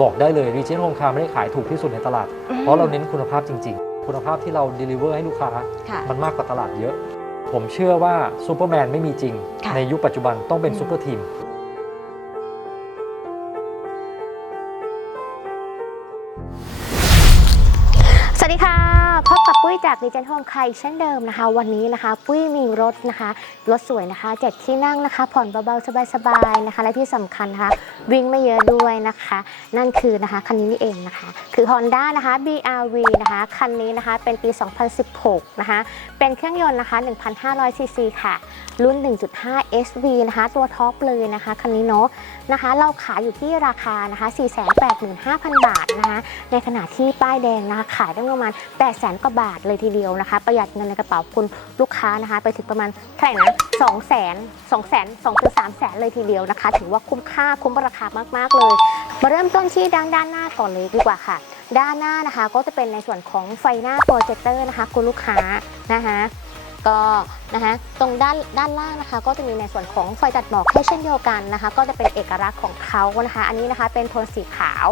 บอกได้เลยรีเจนโฮมคาร์ไม่ได้ขายถูกที่สุดในตลาด เพราะเราเน้นคุณภาพจริง ๆ คุณภาพที่เรา deliver ให้ลูกค้าค่ะมันมากกว่าตลาดเยอะ ผมเชื่อว่าซูเปอร์แมนไม่มีจริงค่ะในยุคปัจจุบันต้องเป็นอืมซูเปอร์ทีม ปุ้ยจากดิจิทัลใครเช่นเดิมนะคะ วันนี้นะคะ ปุ้ยมีรถนะคะ รถสวยนะคะเจ็ดที่นั่งนะคะ ผ่อนเบาๆ สบายๆนะคะ และที่สำคัญนะคะ วิ่งไม่เยอะด้วยนะคะ นั่นคือนะคะ คันนี้นี่เองนะคะ คือ Honda นะคะ BRV นะคะ คันนี้นะคะเป็นปี 2016 นะคะ เป็นเครื่องยนต์นะคะ 1,500 ซีซีค่ะ รุ่น 1.5 SV นะคะ ตัวท็อปเลยนะคะ คันนี้เนาะนะคะ เราขายอยู่ที่ราคานะคะ 485,000 บาทนะคะ ในขณะที่ป้ายแดงนะคะขายได้ประมาณ 8 0 0 0 0 0กว่าบาทเลยทีเดียวนะคะ ประหยัดเงินในกระเป๋าคุณลูกค้านะคะ ไปถึงประมาณเท่าไหร่นะ2 0 0 0 0 0 2 0 0 0 0 2 2ถึง3 0 0 0 0เลยทีเดียวนะคะ ถือว่าคุ้มค่าคุ้มราคามากๆเลย มาเริ่มต้นที่ด้านด้านหน้าก่อนเลยดีกว่าค่ะ ด้านหน้านะคะก็จะเป็นในส่วนของไฟหน้าโปรเจคเตอร์นะคะ คุณลูกค้านะคะก็นะคะตรงด้านด้านล่างนะคะ ก็จะมีในส่วนของไฟตัดหมอกให้เช่นเดียวกันนะคะ ก็จะเป็นเอกลักษณ์ของเขานะคะ อันนี้นะคะเป็นโทนสีขาว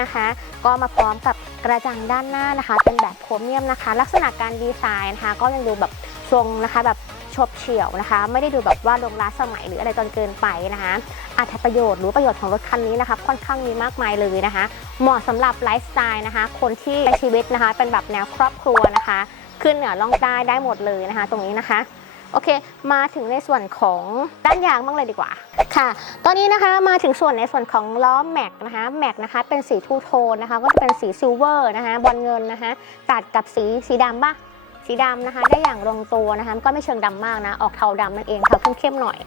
นะคะ ก็มาพร้อมกับกระจังด้านหน้านะคะ เป็นแบบโครเมียมนะคะ ลักษณะการดีไซน์นะคะ ก็ยังดูแบบทรงนะคะแบบชบเฉียวนะคะ ไม่ได้ดูแบบว่าลงล้าสมัยหรืออะไรจนเกินไปนะคะอัตประโยชน์หรือประโยชน์ของรถคันนี้นะคะค่อนข้างมีมากมายเลยนะคะ เหมาะสำหรับไลฟ์สไตล์นะคะ คนที่ใช้ชีวิตนะคะ เป็นแบบแนวครอบครัวนะคะ ขึ้นเหนือล่องใต้ได้หมดเลยนะคะ ตรงนี้นะคะ โอเค มาถึงในส่วนของด้านยางบ้างเลยดีกว่าค่ะ ตอนนี้นะคะมาถึงส่วนในส่วนของล้อแม็กนะคะแม็กนะคะเป็นสีทูโทนนะคะก็จะเป็นสีซิลเวอร์นะคะบอลเงินนะคะตัดกับสีสีดำปะสีดำนะคะได้อย่างลงตัวนะคะก็ไม่เชิงดำมากนะออกเทาดำนั่นเองค่ะเข้มๆหน่อย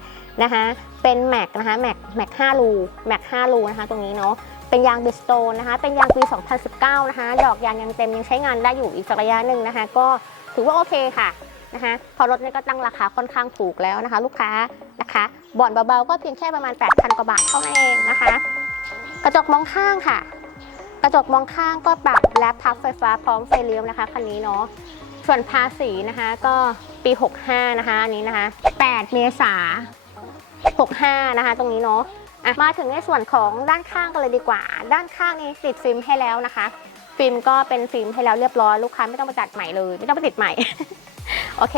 นะคะเป็นแม็กนะคะแม็กแม็ก5รูแม็ก5รูนะคะตรงนี้เนาะเป็นยางบิสโตนนะคะเป็นยางปี 2019 นะคะดอกยางยังเต็มยังใช้งานได้อยู่อีกสักระยะหนึ่งนะคะก็ถือว่าโอเคค่ะ นะคะพอรถนี่ก็ตั้งราคาค่อนข้างถูกแล้วนะคะ ลูกค้านะคะบ่อนเบาๆก็เพียงแค่ประมาณ 8,000กว่าบาทเท่านั้นเองนะคะ กระจกมองข้างค่ะ กระจกมองข้างก็ปรับและพับไฟฟ้าพร้อมไฟเลี้ยวนะคะคันนี้เนาะส่วนภาษีนะคะก็ปี 65 นะคะอันนี้นะคะ 8 เมษา65 นะคะ ตรงนี้เนาะะมาถึงในส่วนของด้านข้างกันเลยดีกว่า ด้านข้างนี้ติดฟิล์มให้แล้วนะคะ ฟิล์มก็เป็นฟิล์มให้แล้วเรียบร้อยลูกค้าไม่ต้องไปจัดใหม่เลย ไม่ต้องไปติดใหม่ โอเค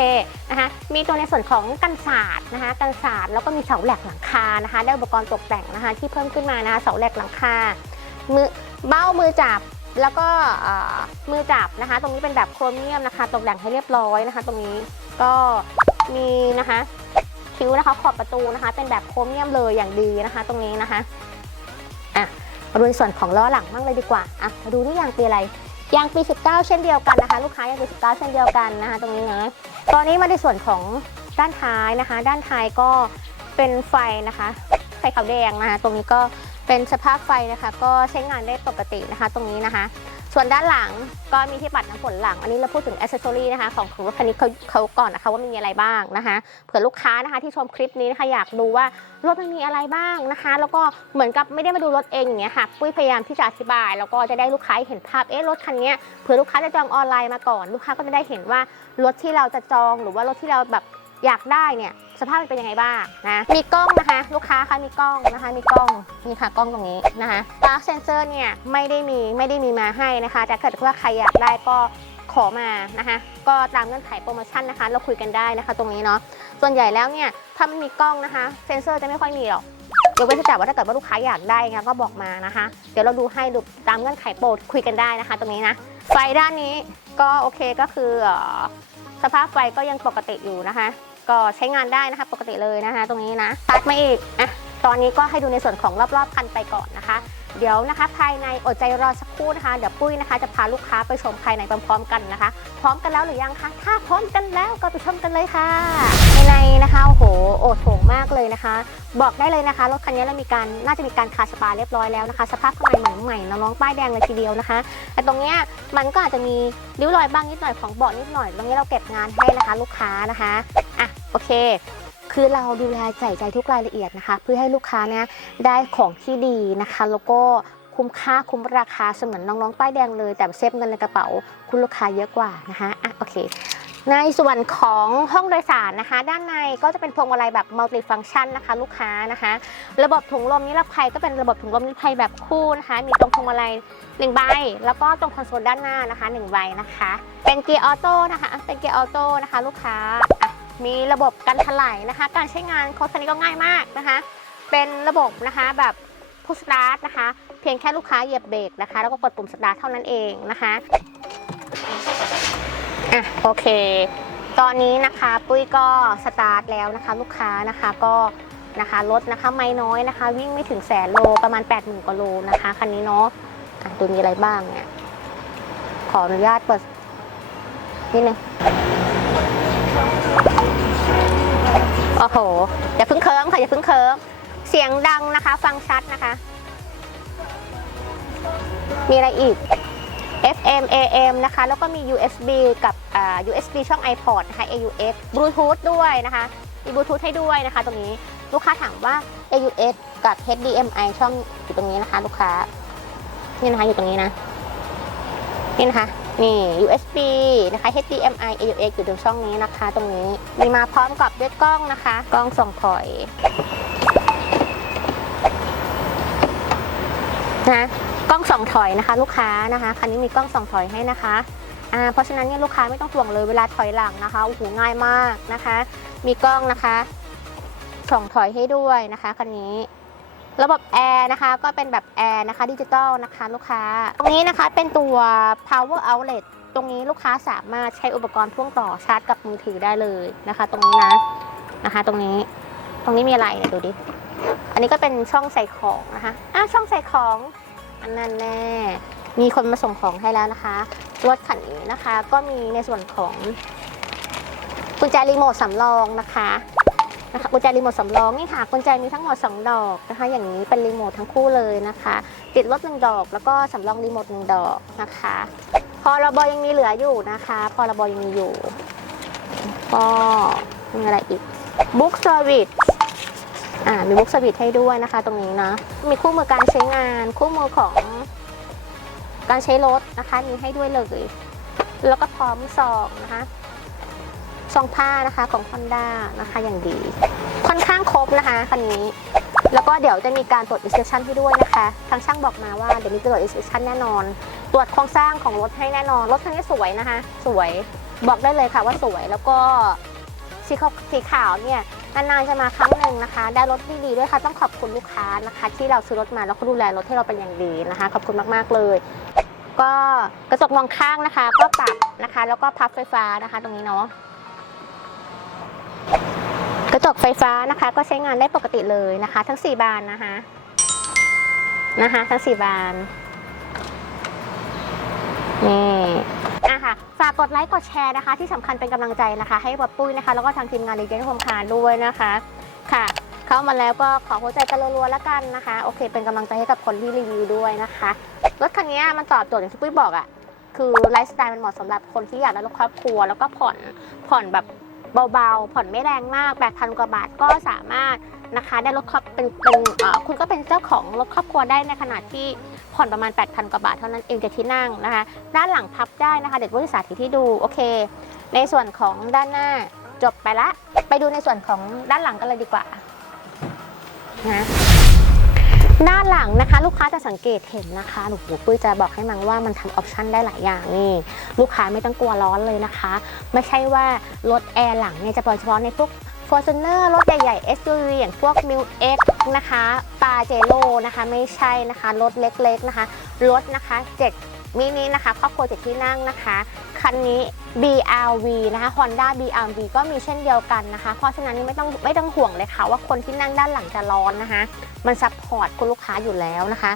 นะคะ มีตัวในส่วนของกันศาสตร์นะคะ กันศาสตร์แล้วก็มีเสาแหลกหลังคานะคะได้อุปกรณ์ตกแต่งนะคะ ที่เพิ่มขึ้นมานะคะเสาแหลกหลังคา มือเบ้ามือจับแล้วก็มือจับนะคะ ตรงนี้เป็นแบบโครเมียมนะคะ ตกแต่งให้เรียบร้อยนะคะ ตรงนี้ก็มีนะคะคิ้วนะคะขอบประตูนะคะ เป็นแบบโครเมียมเลยอย่างดีนะคะ ตรงนี้นะคะอะมาดูในส่วนของล้อหลังบ้างเลยดีกว่าอะมาดูนี่ยางปีอะไร ยางปี 19 เช่นเดียวกันนะคะ ลูกค้ายางปี 19 เช่นเดียวกันนะคะ ตรงนี้นะตอนนี้มาในส่วนของด้านท้ายนะคะ ด้านท้ายก็เป็นไฟนะคะ ไฟขาวแดงนะคะ ตรงนี้ก็เป็นสภาพไฟนะคะ ก็ใช้งานได้ปกตินะคะ ตรงนี้นะคะ ส่วนด้านหลังก็มีที่ปัดน้ำฝนหลัง อันนี้เราพูดถึงอ c เซสซอรีนะคะของของรถคันนี้เขาเขาก่อนนะคะว่ามีอะไรบ้างนะคะ เผื่อลูกค้านะคะที่ชมคลิปนี้นะคะอยากดูว่ารถมันมีอะไรบ้างนะคะ แล้วก็เหมือนกับไม่ได้มาดูรถเองอย่างเงี้ยค่ะ ปุ้ยพยายามที่จะอธิบาย แล้วก็จะได้ลูกค้าเห็นภาพ เอ๊ะรถคันนี้เผื่อลูกค้าจะจองออนไลน์มาก่อน ลูกค้าก็จะได้เห็นว่ารถที่เราจะจองหรือว่ารถที่เราแบบอยากได้เนี่ย สภาพมันเป็นยังไงบ้างนะมีกล้องนะคะ ลูกค้าคะมีกล้องนะคะ มีกล้องนี่ค่ะกล้องตรงนี้นะคะปาร์คเซนเซอร์เนี่ยไม่ได้มีไม่ได้มีมาให้นะคะแต่ถ้าเกิดว่าใครอยากได้ก็ขอมานะคะ ก็ตามเงื่อนไขโปรโมชั่นนะคะ เราคุยกันได้นะคะ ตรงนี้เนาะส่วนใหญ่แล้วเนี่ยถ้ามันมีกล้องนะคะ เซนเซอร์จะไม่ค่อยมีหรอกยกเว้นแต่ว่าถ้าเกิดว่าลูกค้าอยากได้งั้นก็บอกมานะคะ เดี๋ยวเราดูให้ดูตามเงื่อนไขโปรคุยกันได้นะคะ ตรงนี้นะไฟด้านนี้ก็โอเคก็คือสภาพไฟก็ยังปกติอยู่นะคะ ก็ใช้งานได้นะคะ ปกติเลยนะคะ ตรงนี้นะตัดมาอีกอะตอนนี้ก็ให้ดูในส่วนของรอบๆคันไปก่อนนะคะ เดี๋ยวนะคะ ภายในอดใจรอสักครู่นะคะ เดี๋ยวปุ้ยนะคะ จะพาลูกค้าไปชมภายในพร้อมๆกันนะคะ พร้อมกันแล้วหรือยังคะถ้าพร้อมกันแล้วก็ไปชมกันเลยค่ะภายในนะคะโอ้โหโอดโถงมากเลยนะคะ บอกได้เลยนะคะรถคันนี้เรามีการน่าจะมีการคาสปาเรียบร้อยแล้วนะคะ สภาพข้างในเหมือนใหม่น้องๆป้ายแดงเลยทีเดียวนะคะแต่ตรงเนี้ยมันก็อาจจะมีริ้วรอยบ้างนิดหน่อยของเบาะนิดหน่อย ตรงนี้เราเก็บงานให้นะคะ ลูกค้านะคะอะ โอเค คือเราดูแลใส่ใจทุกรายละเอียดนะคะ เพื่อให้ลูกค้าเนี่ยได้ของที่ดีนะคะ แล้วก็คุ้มค่าคุ้มราคาเสมือนน้องๆป้ายแดงเลย แต่เซฟเงินในกระเป๋าคุณลูกค้าเยอะกว่านะคะอะโอเคในส่วนของห้องโดยสารนะคะ ด้านในก็จะเป็นพวงมาลัยแบบมัลติฟัง c t ชันนะคะ ลูกค้านะคะ ระบบถุงลมนิรภัยก็เป็นระบบถุงลมนิรภัยแบบคู่นะคะ มีตรงพวงมาลัยหนึ่งใบแล้วก็ตรงคอนโซลด้านหน้านะคะหนึ่งใบนะคะ เป็นเกียร์ออโต้นะคะเป็นเกียร์ออโต้นะคะ ลูกค้า มีระบบกันถลายนะคะ การใช้งานโค้ดนี้ก็ง่ายมากนะคะ เป็นระบบนะคะแบบพุชสตาร์ทนะคะ เพียงแค่ลูกค้าเหยียบเบรกนะคะ แล้วก็กดปุ่มสตาร์ทเท่านั้นเองนะคะอะโอเค ตอนนี้นะคะปุ้ยก็สตาร์ทแล้วนะคะ ลูกค้านะคะก็นะคะรถนะคะไม่น้อยนะคะ วิ่งไม่ถึงแสนโลประมาณ 8 0,000กว่าโลนะคะคันนี้เนาะะดูมีอะไรบ้างเนี่ยขออนุญาตเปิดนิดนึง โอ้โห อย่าพิ่งเคิร์มค่ะ อย่าพิ่งเคิร์มเสียงดังนะคะ ฟังชัดนะคะ มีอะไรอีก FM AM นะคะ แล้วก็มี USB กับ USB ช่อง iPod นะคะ AUX Bluetooth ด้วยนะคะ มี Bluetooth ให้ด้วยนะคะ ตรงนี้ลูกค้าถามว่า AUX กับ HDMI ช่องอยู่ตรงนี้นะคะ ลูกค้า นี่นะคะอยู่ตรงนี้นะ นี่นะคะ นี่ USB นะคะ HDMI AUX อยู่ตรงช่องนี้นะคะ ตรงนี้ มีมาพร้อมกับด้วยกล้องนะคะ กล้องส่องถอยนะกล้องส่องถอยนะคะ ลูกค้านะคะคันนี้มีกล้องส่องถอยให้นะคะอ่าเพราะฉะนั้นเนี่ยลูกค้าไม่ต้องห่วงเลยเวลาถอยหลังนะคะโอ้โหง่ายมากนะคะ มีกล้องนะคะส่องถอยให้ด้วยนะคะคันนี้ ระบบแอร์นะคะก็เป็นแบบแอร์นะคะดิจิตอลนะคะลูกค้า ตรงนี้นะคะเป็นตัว power outlet ตรงนี้ลูกค้าสามารถใช้อุปกรณ์พ่วงต่อชาร์จกับมือถือได้เลยนะคะ ตรงนี้นะนะคะ ตรงนี้ตรงนี้มีอะไรเนี่ยดูดิอันนี้ก็เป็นช่องใส่ของนะคะอะช่องใส่ของอันนั้นแน่มีคนมาส่งของให้แล้วนะคะรถคันนี้นะคะ ก็มีในส่วนของกุญแจรีโมทสำรองนะคะ นะคะกุญแจรีโมทสำรองนี่ค่ะกุญแจมีทั้งหมด 2 ดอกนะคะ อย่างนี้เป็นรีโมททั้งคู่เลยนะคะ ติดรถหนึ่งดอก แล้วก็สำรองรีโมทหนึ่งดอกนะคะพอระบยังมีเหลืออยู่นะคะพอระบยังมีอยู่ก็มีอะไรอีกบุ๊กเซอร์วิสอ่ามีบุ๊กสวิตให้ด้วยนะคะ ตรงนี้นะมีคู่มือการใช้งานคู่มือของการใช้รถนะคะมีให้ด้วยเลย แล้วก็พร้อมซองนะคะ ซองผ้านะคะของ Honda นะคะอย่างดี ค่อนข้างครบนะคะคันนี้ แล้วก็เดี๋ยวจะมีการตรวจ inspection ให้ด้วยนะคะ ทางช่างบอกมาว่าเดี๋ยวมีตรวจ inspection แน่นอน ตรวจโครงสร้างของรถให้แน่นอน รถคันนี้สวยนะคะ สวยบอกได้เลยค่ะว่าสวยแล้วก็สีขาวสีขาวเนี่ยนานๆจะมาครั้งหนึ่งนะคะ ได้รถที่ดีด้วยค่ะต้องขอบคุณลูกค้านะคะ ที่เราซื้อรถมาแล้วก็ดูแลรถให้เราเป็นอย่างดีนะคะ ขอบคุณมากๆเลย ก็กระจกมองข้างนะคะ ก็ปรับนะคะ แล้วก็พับไฟฟ้านะคะ ตรงนี้เนาะกระ จกไฟฟ้านะคะก็ใช้งานได้ปกติเลยนะคะ ทั้ง 4 บานนะคะนะคะ ทั้ง 4 บานนี่อะค่ะฝากกดไลค์กดแชร์นะคะ ที่สำคัญเป็นกำลังใจนะคะ ให้บับปุ้ยนะคะ แล้วก็ทางทีมงานรีเจนโฮมคาร์ด้วยนะคะค่ะ เข้ามาแล้วก็ขอหัวใจกันรัวๆแล้วกันนะคะ โอเค เป็นกำลังใจให้กับคนที่รีวิวด้วยนะคะรถคันนี้มันตอบโจทย์อย่างที่ปุ้ยบอกอะ่ะคือไลฟ์สไตล์มันเหมาะสำหรับคนที่อยากได้รถครอบครัว แล้วก็ผ่อนผ่อนแบบ เบาๆ ผ่อนไม่แรงมาก 8,000 กว่าบาทก็สามารถนะคะ ได้รถครอบเป็นเป็นคุณก็เป็นเจ้าของรถครอบครัวได้ในขนาดที่ผ่อนประมาณ 8,000 กว่าบาทเท่านั้นเองจะที่นั่งนะคะ ด้านหลังพับได้นะคะ เดี๋ยวปุ้ยสาธิตที่ดูโอเค ในส่วนของด้านหน้าจบไปละ ไปดูในส่วนของด้านหลังกันเลยดีกว่านะ ด้านหลังนะคะ ลูกค้าจะสังเกตเห็นนะคะหนูปุ้ยจะบอกให้มังว่ามันทำออปชันได้หลายอย่างนี่ ลูกค้าไม่ต้องกลัวร้อนเลยนะคะ ไม่ใช่ว่ารถแอร์หลังเนี่ยจะปล่อยเฉพาะในพวก f o r t u n e r รถใหญ่ๆ SUV อย่างพวก m i l X นะคะปาเจโ o นะคะ ไม่ใช่นะคะ รถเล็กๆนะคะ รถนะคะ 7 มินินะคะครอบครัว7ที่นั่งนะคะ คันนี้ BRV นะคะ Honda BRV ก็มีเช่นเดียวกันนะคะ เพราะฉะนั้นนี่ไม่ต้องไม่ต้องห่วงเลยค่ะ ว่าคนที่นั่งด้านหลังจะร้อนนะคะ มันซัพพอร์ตคุณลูกค้าอยู่แล้วนะคะ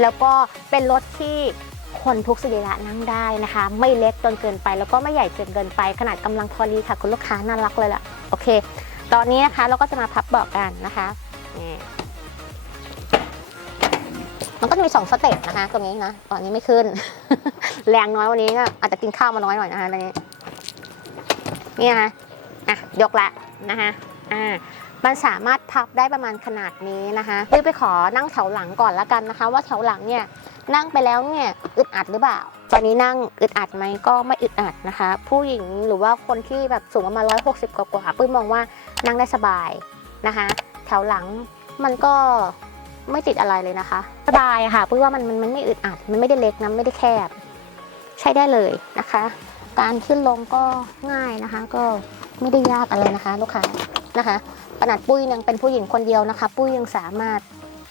แล้วก็เป็นรถที่คนทุกสรีระนั่งได้นะคะ ไม่เล็กจนเกินไป แล้วก็ไม่ใหญ่จนเกินไป ขนาดกำลังพอดีค่ะ คุณลูกค้าน่ารักเลยล่ะ โอเค ตอนนี้นะคะเราก็จะมาพับเบาะกันนะคะนี่ มันก็จะมีสองสเต็ปนะคะตรงนี้นะตอนนี้ไม่ขึ้น แรงน้อยวันนี้ก็อาจจะกินข้าวมาน้อยหน่อยนะคะตอนนี้นี่นะคะอะยกละนะคะอ่ามันสามารถพับได้ประมาณขนาดนี้นะคะพี่ไปขอนั่งแถวหลังก่อนละกันนะคะ ว่าแถวหลังเนี่ยนั่งไปแล้วเนี่ยอึดอัดหรือเปล่าตอนนี้นั่งอึดอัดไหมก็ไม่อึดอัดนะคะ ผู้หญิงหรือว่าคนที่แบบสูงประมาณ160กว่ากว่าๆปุ้ยมองว่านั่งได้สบายนะคะ แถวหลังมันก็ไม่ติดอะไรเลยนะคะ บายค่ะปุ้ยว่ามันมันไม่อึดอัด มันไม่ได้เล็กนะไม่ได้แคบ ใช้ได้เลยนะคะ การขึ้นลงก็ง่ายนะคะ ก็ไม่ได้ยากอะไรนะคะ ลูกค้านะคะขนาดปุ้ยยังเป็นผู้หญิงคนเดียวนะคะ ปุ้ยยังสามารถ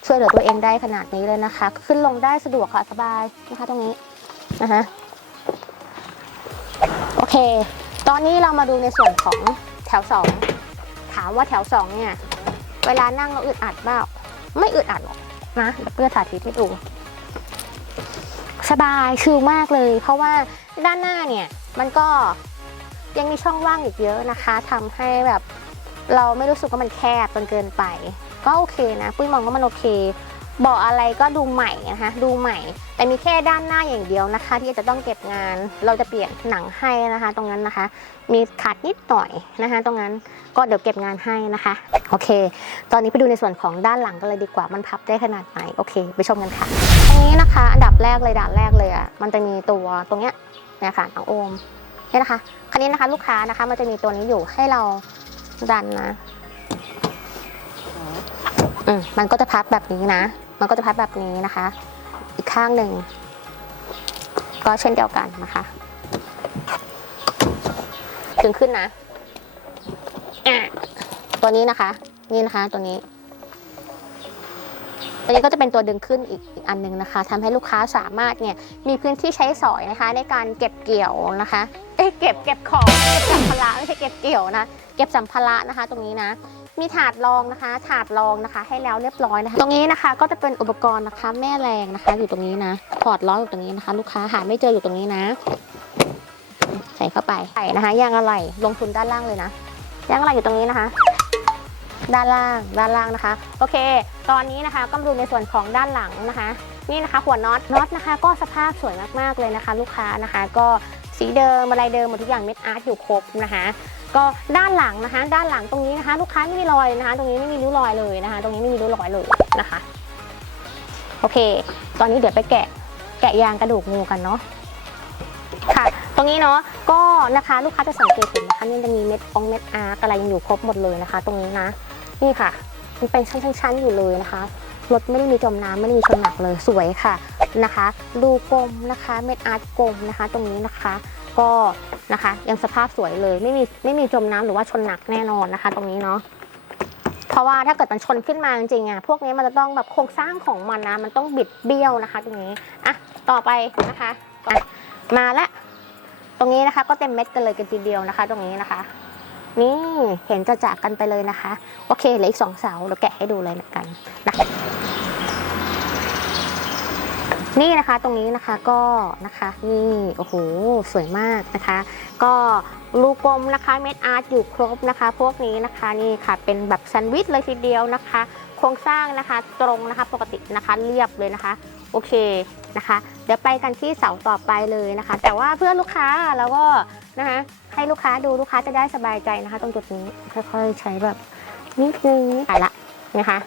ช่วยเหลือตัวเองได้ขนาดนี้เลยนะคะ ขึ้นลงได้สะดวกค่ะสบายนะคะ ตรงนี้นะคะโอเค ตอนนี้เรามาดูในส่วนของแถวสองถามว่าแถวสองเนี่ย เวลานั่งเราอึดอัดเปล่าไม่อึดอัดหรอก นะเพื่อสาธิตให้ดู สบายชิลมากเลย เพราะว่าด้านหน้าเนี่ยมันก็ยังมีช่องว่างอีกเยอะนะคะทำให้แบบเราไม่รู้สึกว่ามันแคบจนเกินไป ก็โอเคนะ ปุ้ยมองว่ามันโอเค เบาะอะไรก็ดูใหม่นะคะ ดูใหม่ แต่มีแค่ด้านหน้าอย่างเดียวนะคะ ที่จะต้องเก็บงาน เราจะเปลี่ยนหนังให้นะคะ ตรงนั้นนะคะ มีขาดนิดหน่อยนะคะ ตรงนั้นก็เดี๋ยวเก็บงานให้นะคะ โอเค ตอนนี้ไปดูในส่วนของด้านหลังกันเลยดีกว่า มันพับได้ขนาดไหน โอเค ไปชมกันค่ะ ตรงนี้นะคะ อันดับแรกเลยด่านแรกเลยอะ มันจะมีตัวตรงเนี้ยนี่ยค่ะน้องโอมเนี่ยนะคะ คันนี้นะคะลูกค้านะคะ มันจะมีตัวนี้อยู่ให้เราดันนะ มมันก็จะพับแบบนี้นะ มันก็จะพับแบบนี้นะคะ อีกข้างหนึ่ง ก็เช่นเดียวกันนะคะดึงขึ้นนะตัวนี้นะคะ นี่นะคะตัวนี้ ตัวนี้ก็จะเป็นตัวดึงขึ้นอีกอีกอันหนึงนะคะทำให้ลูกค้าสามารถเนี่ยมีพื้นที่ใช้สอยนะคะ ในการเก็บเกี่ยวนะคะเอ้ยเก็บเก็บของเก็บสัมภาระไม่ใช่เก็บเกี่ยวนะ เก็บสัมภาระนะคะ ตรงนี้นะ มีถาดรองนะคะ ถาดรองนะคะ ให้แล้วเรียบร้อยนะคะ ตรงนี้นะคะก็จะเป็นอุปกรณ์นะคะ แม่แรงนะคะ อยู่ตรงนี้นะถอดล้ออยู่ตรงนี้นะคะ ลูกค้าหาไม่เจออยู่ตรงนี้นะ ใส่เข้าไปใส่นะคะยางอะไหล่ลงทุนด้านล่างเลยนะยางอะไหล่อยู่ตรงนี้นะคะ ด้านล่างด้านล่างนะคะ โอเค ตอนนี้นะคะก็มาดูในส่วนของด้านหลังนะคะ นี่นะคะหัวน็อตน็อตนะคะ ก็สภาพสวยมากๆเลยนะคะ ลูกค้านะคะ ก็สีเดิมอะไรเดิมหมดทุกอย่างเม็ดอาร์ตอยู่ครบนะคะ ก็ด้านหลังนะคะ ด้านหลังตรงนี้นะคะ ลูกค้าไม่มีรอยนะคะ ตรงนี้ไม่มีริ้วรอยเลยนะคะ ตรงนี้ไม่มีริ้วรอยเลยนะคะ โอเค ตอนนี้เดี๋ยวไปแกะแกะยางกระดูกงูกันเนาะค่ะ ตรงนี้เนาะก็นะคะลูกค้าจะสังเกตเห็นนะคะนี่จะมีเม็ดองเม็ดอาร์อะไรยังอยู่ครบหมดเลยนะคะ ตรงนี้นะ นี่ค่ะ มันเป็นชั้นๆอยู่เลยนะคะรถไม่ได้มีจมน้ำไม่ได้มีชนหนักเลยสวยค่ะนะคะรูกลมนะคะ เม็ดอาร์ตกลมนะคะ ตรงนี้นะคะ ก็นะคะยังสภาพสวยเลยไม่มีไม่มีจมน้ำหรือว่าชนหนักแน่นอนนะคะ ตรงนี้เนาะเพราะว่าถ้าเกิดมันชนขึ้นมาจริงๆอะพวกนี้มันจะต้องแบบโครงสร้างของมันนะมันต้องบิดเบี้ยวนะคะ ตรงนี้อะต่อไปนะคะอะมาละตรงนี้นะคะ ก็เต็มเม็ดกันเลยกันทีเดียวนะคะ ตรงนี้นะคะ นี่เห็นจะจากกันไปเลยนะคะ โอเคเหลืออีกสองเสาเดี๋ยวแกะให้ดูเลยเหมือนกันนะคะ นี่นะคะตรงนี้นะคะก็นะคะนี่โอ้โหสวยมากนะคะ ก็ลูกกลมนะคะเม็ดอาร์ตอยู่ครบนะคะ พวกนี้นะคะนี่ค่ะเป็นแบบแซนด์วิชเลยทีเดียวนะคะ โครงสร้างนะคะตรงนะคะปกตินะคะเรียบเลยนะคะ โอเคนะคะ เดี๋ยวไปกันที่เสาต่อไปเลยนะคะ แต่ว่าเพื่อลูกค้าเราก็นะคะให้ลูกค้าดูลูกค้าจะได้สบายใจนะคะ ตรงจุดนี้ค่อยๆใช้แบบนิดนึงไปละนะคะ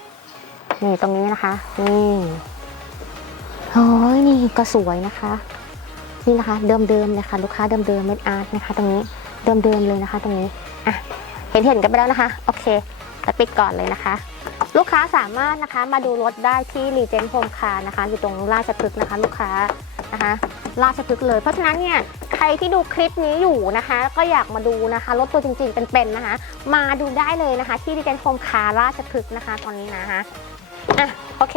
นี่ตรงนี้นะคะนี่ โอ้ยนี่ก็สวยนะคะ นี่นะคะเดิมๆเลยค่ะลูกค้าเดิมๆเม็ดอาร์ตนะคะ ตรงนี้เดิมๆเลยนะคะ ตรงนี้อะเห็นเห็นกันไปแล้วนะคะโอเคแต่ปิดก่อนเลยนะคะ ลูกค้าสามารถนะคะมาดูรถได้ที่รีเจนโฮมคาร์นะคะ อยู่ตรงราชพฤกษ์นะคะ ลูกค้านะคะ ราชพฤกษ์เลยเพราะฉะนั้นเนี่ยใครที่ดูคลิปนี้อยู่นะคะ ก็อยากมาดูนะคะรถตัวจริงๆเป็นๆนะคะ มาดูได้เลยนะคะ ที่รีเจนโฮมคาร์ราชพฤกษ์นะคะ ตอนนี้นะคะอะโอเค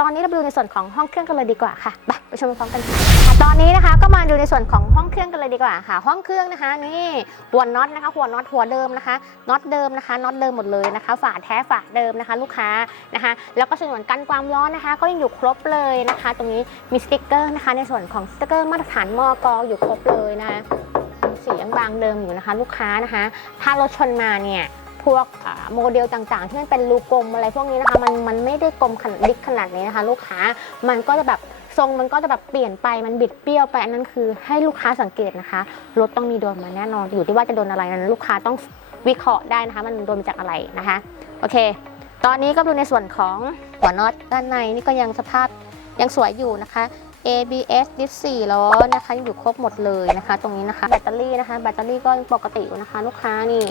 ตอนนี้เราไปดูในส่วนของห้องเครื่องกันเลยดีกว่าค่ะไปไปชมพร้อมกันค่ะตอนนี้นะคะก็มาดูในส่วนของห้องเครื่องกันเลยดีกว่าค่ะ ห้องเครื่องนะคะนี่หัวน็อตนะคะหัวน็อตหัวเดิมนะคะน็อตเดิมนะคะน็อตเดิมหมดเลยนะคะ ฝาแท้ฝาเดิมนะคะ ลูกค้านะคะ แล้วก็ส่วนกันความร้อนนะคะ ก็ยังอยู่ครบเลยนะคะ ตรงนี้มีสติกเกอร์นะคะ ในส่วนของสติกเกอร์มาตรฐานมอกอยู่ครบเลยนะคะสียังบางเดิมอยู่นะคะ ลูกค้านะคะ ถ้ารถชนมาเนี่ย พวกโมเดลต่างๆ ที่มันเป็นรูกลมอะไรพวกนี้นะคะ มันมันไม่ได้กลมขนาดดิกขนาดนี้นะคะ ลูกค้ามันก็จะแบบทรงมันก็จะแบบเปลี่ยนไปมันบิดเบี้ยวไปอันนั้นคือให้ลูกค้าสังเกตนะคะรถต้องมีโดนมาแน่นอนอยู่ที่ว่าจะโดนอะไรนั้นลูกค้าต้องวิเคราะห์ได้นะคะ มันโดนมาจากอะไรนะคะโอเค ตอนนี้ก็ดูในส่วนของหัวน็อตด้านในนี่ก็ยังสภาพยังสวยอยู่นะคะ ABS ดิส4ล้อนะคะยังอยู่ครบหมดเลยนะคะ ตรงนี้นะคะแบตเตอรี่นะคะแบตเตอรี่ก็ยังปกติอยู่นะคะ ลูกค้านี่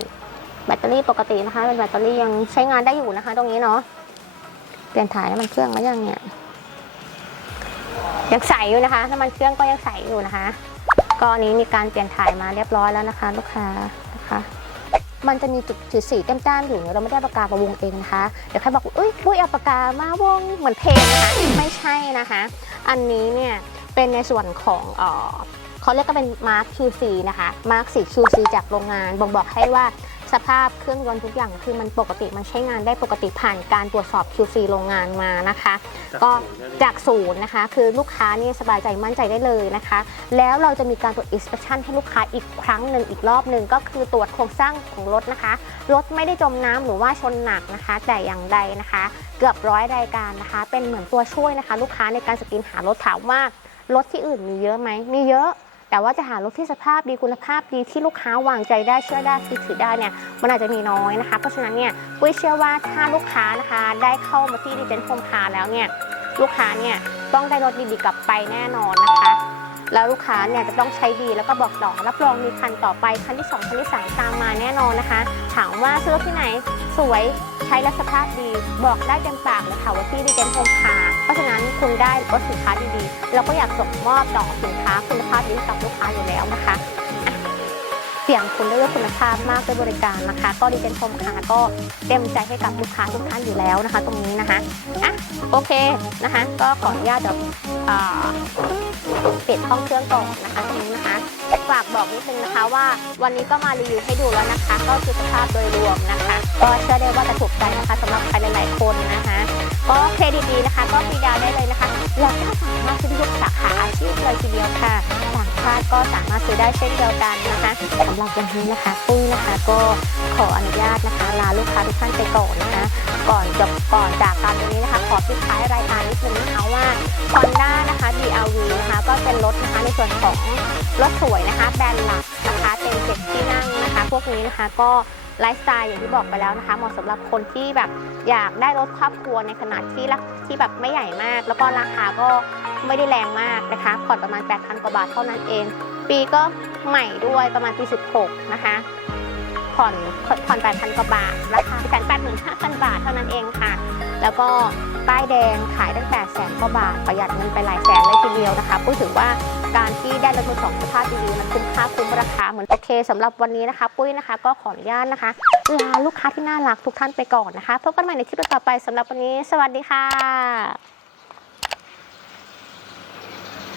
แบตเตอรี่ปกตินะคะ เป็นแบตเตอรี่ยังใช้งานได้อยู่นะคะ ตรงนี้เนาะเปลี่ยนถ่ายน้ำมันเครื่องมายังเนี่ยยังใสอยู่นะคะน้ำมันเครื่องก็ยังใสอยู่นะคะก็อันนี้มีการเปลี่ยนถ่ายมาเรียบร้อยแล้วนะคะ ลูกค้านะคะ มันจะมีจุดสีสีแต้มๆอยู่เราไม่ได้ปากกามาวงเองนะคะเดี๋ยวใครบอกว่าเอ้ยปุ้ยเอาปากกามาวงเหมือนเพลงนะคะไม่ใช่นะคะ อันนี้เนี่ยเป็นในส่วนของเออเขาเรียกก็เป็นมาร์ค QC นะคะมาร์คสี QC จากโรงงานบ่งบอกให้ว่า สภาพเครื่องยนต์ทุกอย่างคือมันปกติมันใช้งานได้ปกติผ่านการตรวจสอบ QC โรงงานมานะคะ ก็จากศูนย์นะคะ คือลูกค้านี่สบายใจมั่นใจได้เลยนะคะ แล้วเราจะมีการตรวจ inspection ให้ลูกค้าอีกครั้งหนึ่งอีกรอบหนึ่งก็คือตรวจโครงสร้างของรถนะคะรถไม่ได้จมน้ำหรือว่าชนหนักนะคะ แต่อย่างใดนะคะ เกือบร้อยรายการนะคะ เป็นเหมือนตัวช่วยนะคะ ลูกค้าในการสกรีนหารถถามว่ารถที่อื่นมีเยอะไหมมีเยอะ แต่ว่าจะหารถที่สภาพดีคุณภาพดีที่ลูกค้าวางใจได้เชื่อได้คิดถือได้เนี่ยมันอาจจะมีน้อยนะคะ เพราะฉะนั้นเนี่ยปุ้ยเชื่อว่าถ้าลูกค้านะคะได้เข้ามาที่ดิเจนโฮมคาแล้วเนี่ยลูกค้าเนี่ยต้องได้รถดีๆกลับไปแน่นอนนะคะ แล้วลูกค้าเนี่ยจะต้องใช้ดีแล้วก็บอกต่อรับรองมีคันต่อไปคันที่ 2 คันที่ 3 ตามมาแน่นอนนะคะ ถามว่าซื้อที่ไหนสวยใช้แล้วสภาพดี บอกได้เต็มปากเลยค่ะว่าที่ดีเจนโฮมคา เพราะฉะนั้นคุณได้รถสินค้าดีๆ เราก็อยากส่งมอบต่อสินค้าคุณภาพดีกับลูกค้าอยู่แล้วนะคะเสี่ยงคุณด้วยคุณภาพมากด้วยบริการนะคะ ก็ดีเจนโฮมคาร์ก็เต็มใจให้กับลูกค้าทุกท่านอยู่แล้วนะคะ ตรงนี้นะคะอะโอเคนะคะ ก็ขออนุญาตเดี๋ยวปิดห้องเครื่องก่อนนะคะตรงนี้นะคะฝากบอกนิดนึงนะคะว่าวันนี้ก็มารีวิวให้ดูแล้วนะคะ ก็คือสภาพโดยรวมนะคะ ก็เชื่อได้ว่าจะถูกใจนะคะสำหรับใครหลายๆคนนะคะ ก็เครดิตดีนะคะก็ฟรีดาวได้เลยนะคะแล้วก็สามารถซื้อทุกสาขาอาชีพเลยทีเดียวค่ะต่างชาติก็สามารถซื้อได้เช่นเดียวกันนะคะสำหรับวันนี้นะคะปุ้ยนะคะก็ขออนุญาตนะคะลาลูกค้าทุกท่านไปก่อนนะคะ ก่อนจบก่อนจากการวันนี้นะคะ ขอปิดท้ายรายการนิดนึงนะคะว่า Honda นะคะ DRV นะคะก็เป็นรถนะคะในส่วนของรถสวยนะคะ แบรนด์หลักนะคะเต็มเจ็ดที่นั่งนะคะ พวกนี้นะคะก็ ไลฟ์สไตล์อย่างที่บอกไปแล้วนะคะเหมาะสำหรับคนที่แบบอยากได้รถครอบครัวในขนาดที่ราที่แบบไม่ใหญ่มาก แล้วก็ราคาก็ไม่ได้แรงมากนะคะผ่อนประมาณ 8,000 กว่าบาทเท่านั้นเอง ปีก็ใหม่ด้วยประมาณปี 16 นะคะ ผ่อนผ่อน 8,000 กว่าบาท ราคาแสนแปดหมื่นห้าพันบาทเท่านั้นเองค่ะ แล้วก็ป้ายแดงขายตั้งแต่แสนกว่าบาทประหยัดเงินไปหลายแสนเลยทีเดียวนะคะปุ้ยถือว่า การที่ได้รถมือสองสภาพดีๆมันคุ้มค่าคุ้มราคาเหมือนโอเคสำหรับวันนี้นะคะ ปุ้ยนะคะ ก็ขออนุญาตนะคะลาลูกค้าที่น่ารักทุกท่านไปก่อนนะคะพบกันใหม่ในคลิปต่อไปสำหรับวันนี้ สวัสดีค่ะ